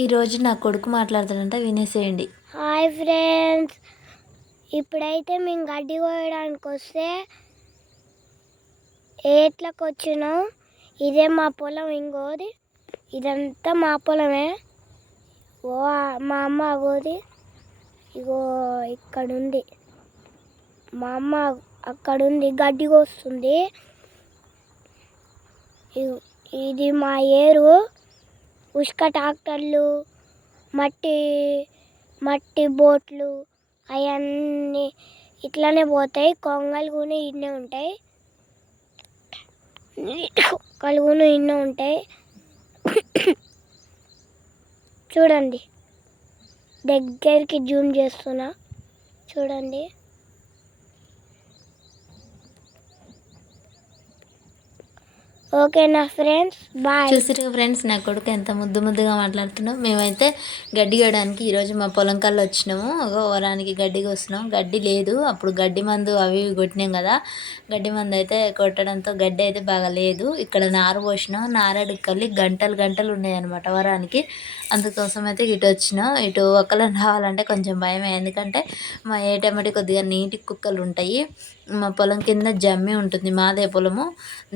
ఈరోజు నా కొడుకు మాట్లాడుతాడంట వినేసేయండి. Hi friends. ఇప్పుడైతే మేము గడ్డి కోయడానికి వస్తే ఏట్లకు వచ్చినాం. ఇదే మా పొలం ఇంకోది ఇదంతా మా పొలమే. ఓ మా అమ్మ అగోది ఇగో ఇక్కడ ఉంది మా అమ్మ అక్కడుంది గడ్డి కోస్తుంది. ఇది మా ఏరు. ఉష్క ట్రాక్టర్లు మట్టి మట్టి బోట్లు అవన్నీ ఇట్లానే పోతాయి. కొంగలు కూడా ఇన్నే ఉంటాయి. కొంగలు కూడా ఇన్నే ఉంటాయి. చూడండి. దగ్గరికి జూమ్ చేస్తున్నా. చూడండి. ఓకేనా ఫ్రెండ్స్ బాయ్ చూసిరు ఫ్రెండ్స్ నా కొడుకు ఎంత ముద్దు ముద్దుగా మాట్లాడుతున్నాం మేమైతే గడ్డి వేయడానికి ఈరోజు మా పొలం కళ్ళు వచ్చినాము. ఒక వరానికి గడ్డికి వస్తున్నాం. గడ్డి లేదు. అప్పుడు గడ్డి మందు అవి ఇవి కొట్టినాం కదా. గడ్డి మందు అయితే కొట్టడంతో గడ్డి అయితే బాగా లేదు. ఇక్కడ నారు పోసినాం. నారడుకల్లి గంటలు గంటలు ఉన్నాయన్నమాట వరానికి. అందుకోసం అయితే ఇటు వచ్చినాం. ఇటు ఒక్కలను రావాలంటే కొంచెం భయమే. ఎందుకంటే మా ఏటమ్మటి కొద్దిగా నీటి కుక్కలు ఉంటాయి. మా పొలం కింద జమ్మి ఉంటుంది మాదే పొలము.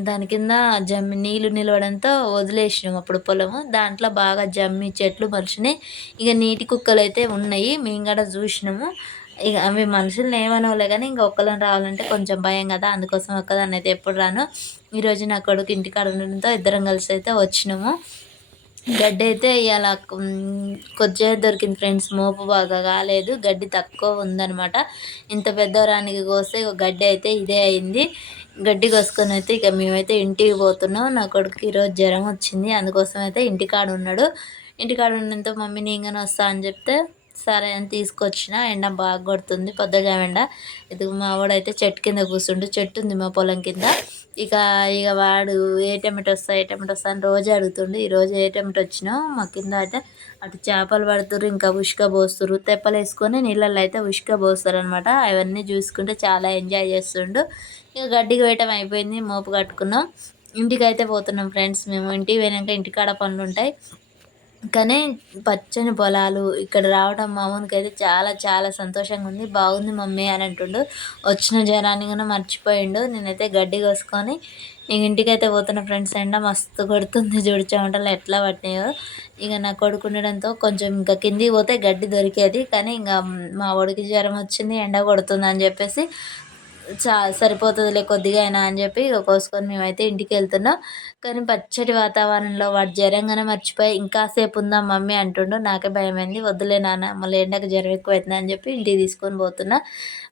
దాని కింద జమ్మి నీళ్ళు నిలవడంతో వదిలేసినాం అప్పుడు పొలము. దాంట్లో బాగా జమ్మి చెట్లు మలిచినాయి ఇక నీటి కుక్కలు అయితే ఉన్నాయి మేము కూడా చూసినాము. ఇక అవి మనుషులను ఏమనవలే కానీ ఇంకా ఒక్కళ్ళని రావాలంటే కొంచెం భయం కదా. అందుకోసం ఒక్కదాన్ని అయితే ఎప్పుడు రాను. ఈరోజు నా కొడుకు ఇంటికాడ ఉండడంతో ఇద్దరం కలిసి అయితే వచ్చినాము. గడ్డి అయితే ఇవాళ కొద్దిగా దొరికింది ఫ్రెండ్స్. మోపు బాగా కాలేదు. గడ్డి తక్కువ ఉందనమాట ఇంత పెద్దవరానికి కోస్తే గడ్డి అయితే ఇదే అయింది. గడ్డి కోసుకొని అయితే ఇక మేమైతే ఇంటికి పోతున్నాం. నా కొడుకు ఈరోజు జ్వరం వచ్చింది. అందుకోసం అయితే ఇంటికాడ ఉన్నాడు ఇంటికాడ ఉన్నంత మమ్మీ నేను వస్తా అని చెప్తే సరే అని తీసుకొచ్చిన ఎండ బాగా కొడుతుంది పొద్దుగా ఎండ. ఇది మా వాడైతే చెట్టు కింద కూర్చుండు చెట్టు ఉంది మా పొలం కింద. ఇక ఇక వాడు ఏ టమాటో వస్తా ఏ టమాటో వస్తా అని రోజు అడుగుతుండు. ఈరోజు ఏ టమాటో వచ్చినా మా కింద అయితే అటు చేపలు పడుతురు ఇంకా ఉష్క పోస్తురు తెప్పలు వేసుకొని నీళ్ళల్లో అయితే ఉష్క పోస్తారు అనమాట అవన్నీ చూసుకుంటే చాలా ఎంజాయ్ చేస్తుండు. ఇక గడ్డికి వేయటం అయిపోయింది మోపు కట్టుకున్నాం. ఇంటికి అయితే పోతున్నాం ఫ్రెండ్స్ మేము. ఇంటికి పోయినాక ఇంటికాడ పనులు ఉంటాయి. కానీ పచ్చని పొలాలు ఇక్కడ రావడం మామూలుగా అయితే చాలా చాలా సంతోషంగా ఉంది. బాగుంది మమ్మీ అని అంటుండు. వచ్చిన జ్వరాన్ని కూడా మర్చిపోయిండు. నేనైతే గడ్డి కోసుకొని ఇంక ఇంటికైతే పోతున్న ఫ్రెండ్స్ ఎండ మస్తు కొడుతుంది చూడు చెమటలు ఎట్లా పట్టినాయో. ఇక నా కొడుకు ఉండడంతో కొంచెం ఇంకా కిందికి పోతే గడ్డి దొరికేది. కానీ ఇంకా మా ఒడికి జ్వరం వచ్చింది ఎండ కొడుతుంది అని చెప్పేసి చా సరిపోతుందిలే కొద్దిగా అయినా అని చెప్పి కోసుకొని మేమైతే ఇంటికి వెళ్తున్నాం. కానీ పచ్చటి వాతావరణంలో వాడు జ్వరంగానే మర్చిపోయి ఇంకాసేపు ఉందాం మమ్మీ అంటుండు నాకే భయమైంది వద్దులే నాన్న మళ్ళీ ఎండకు జ్వరం ఎక్కువ అవుతుంది అని చెప్పి ఇంటికి తీసుకొని పోతున్నా.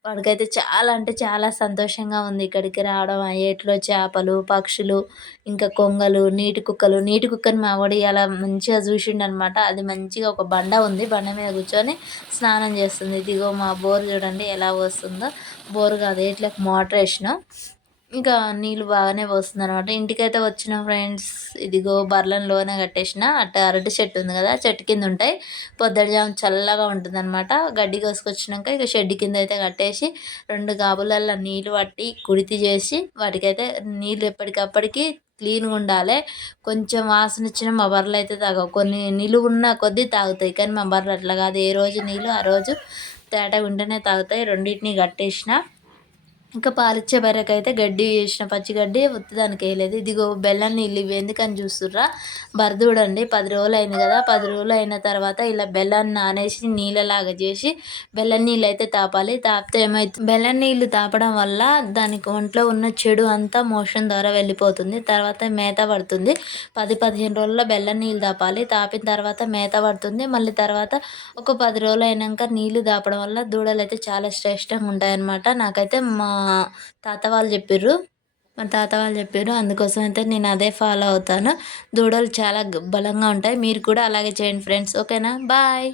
వాడికైతే చాలా అంటే చాలా సంతోషంగా ఉంది ఇక్కడికి రావడం ఏట్లో చేపలు పక్షులు ఇంకా కొంగలు నీటి కుక్కలు నీటి కుక్కని మా వాడు అలా మంచిగా చూసిండు అనమాట అది మంచిగా ఒక బండ ఉంది బండ మీద కూర్చొని స్నానం చేస్తుంది. ఇదిగో మా బోర్ చూడండి ఎలా వస్తుందో. బోర్ కాదు ఏట్లకు మోటార్ వేసిన ఇంకా నీళ్ళు బాగానే పోస్తుంది అనమాట ఇంటికైతే వచ్చిన ఫ్రెండ్స్ ఇదిగో బర్లను లోనే కట్టేసిన అట్ట అరటి చెట్టు ఉంది కదా చెట్టు కింద ఉంటాయి. పొద్దుజాము చల్లగా ఉంటుంది అనమాట గడ్డి కోసుకొచ్చినాక ఇక షెడ్ కింద అయితే కట్టేసి రెండు గాబులల్లో నీళ్ళు పట్టి కుడితి చేసి వాటికైతే నీళ్ళు ఎప్పటికప్పటికి క్లీన్గా ఉండాలి. కొంచెం వాసన ఇచ్చిన మా బర్రెలు అయితే తాగవు. కొన్ని నిలువ ఉన్న కొద్దీ తాగుతాయి. కానీ మా బర్రెలు అట్లా కాదు. ఏ రోజు నీళ్ళు ఆ రోజు తేట ఉంటేనే తాగుతాయి. రెండింటిని కట్టేసిన ఇంకా పాలిచ్చే బర్రెకైతే గడ్డి వేసిన పచ్చి గడ్డి దానికి వేయలేదు. ఇదిగో బెల్లం నీళ్ళు ఇవి ఎందుకని చూస్తుర్రా? బర్ర చూడండి పది రోజులు అయింది కదా. పది రోజులు అయిన తర్వాత ఇలా బెల్లాన్ని నానేసి నీళ్ళలాగా చేసి బెల్లం నీళ్ళు అయితే తాపాలి. తాపితే ఏమైతే బెల్లం నీళ్ళు తాపడం వల్ల దానికి ఒంట్లో ఉన్న చెడు అంతా మోషన్ ద్వారా వెళ్ళిపోతుంది. తర్వాత మేత పడుతుంది. పది పదిహేను రోజుల్లో బెల్లం నీళ్ళు తాపాలి. తాపిన తర్వాత మేత పడుతుంది. మళ్ళీ తర్వాత ఒక పది రోజులు అయినాక నీళ్ళు తాపడం వల్ల దూడలు అయితే చాలా శ్రేష్టంగా ఉంటాయన్నమాట. నాకైతే మా తాత వాళ్ళు చెప్పిర్రు. మా తాత వాళ్ళు చెప్పారు అందుకోసం అయితే నేను అదే ఫాలో అవుతాను. దూడలు చాలా బలంగా ఉంటాయి. మీరు కూడా అలాగే చేయండి ఫ్రెండ్స్ ఓకేనా బాయ్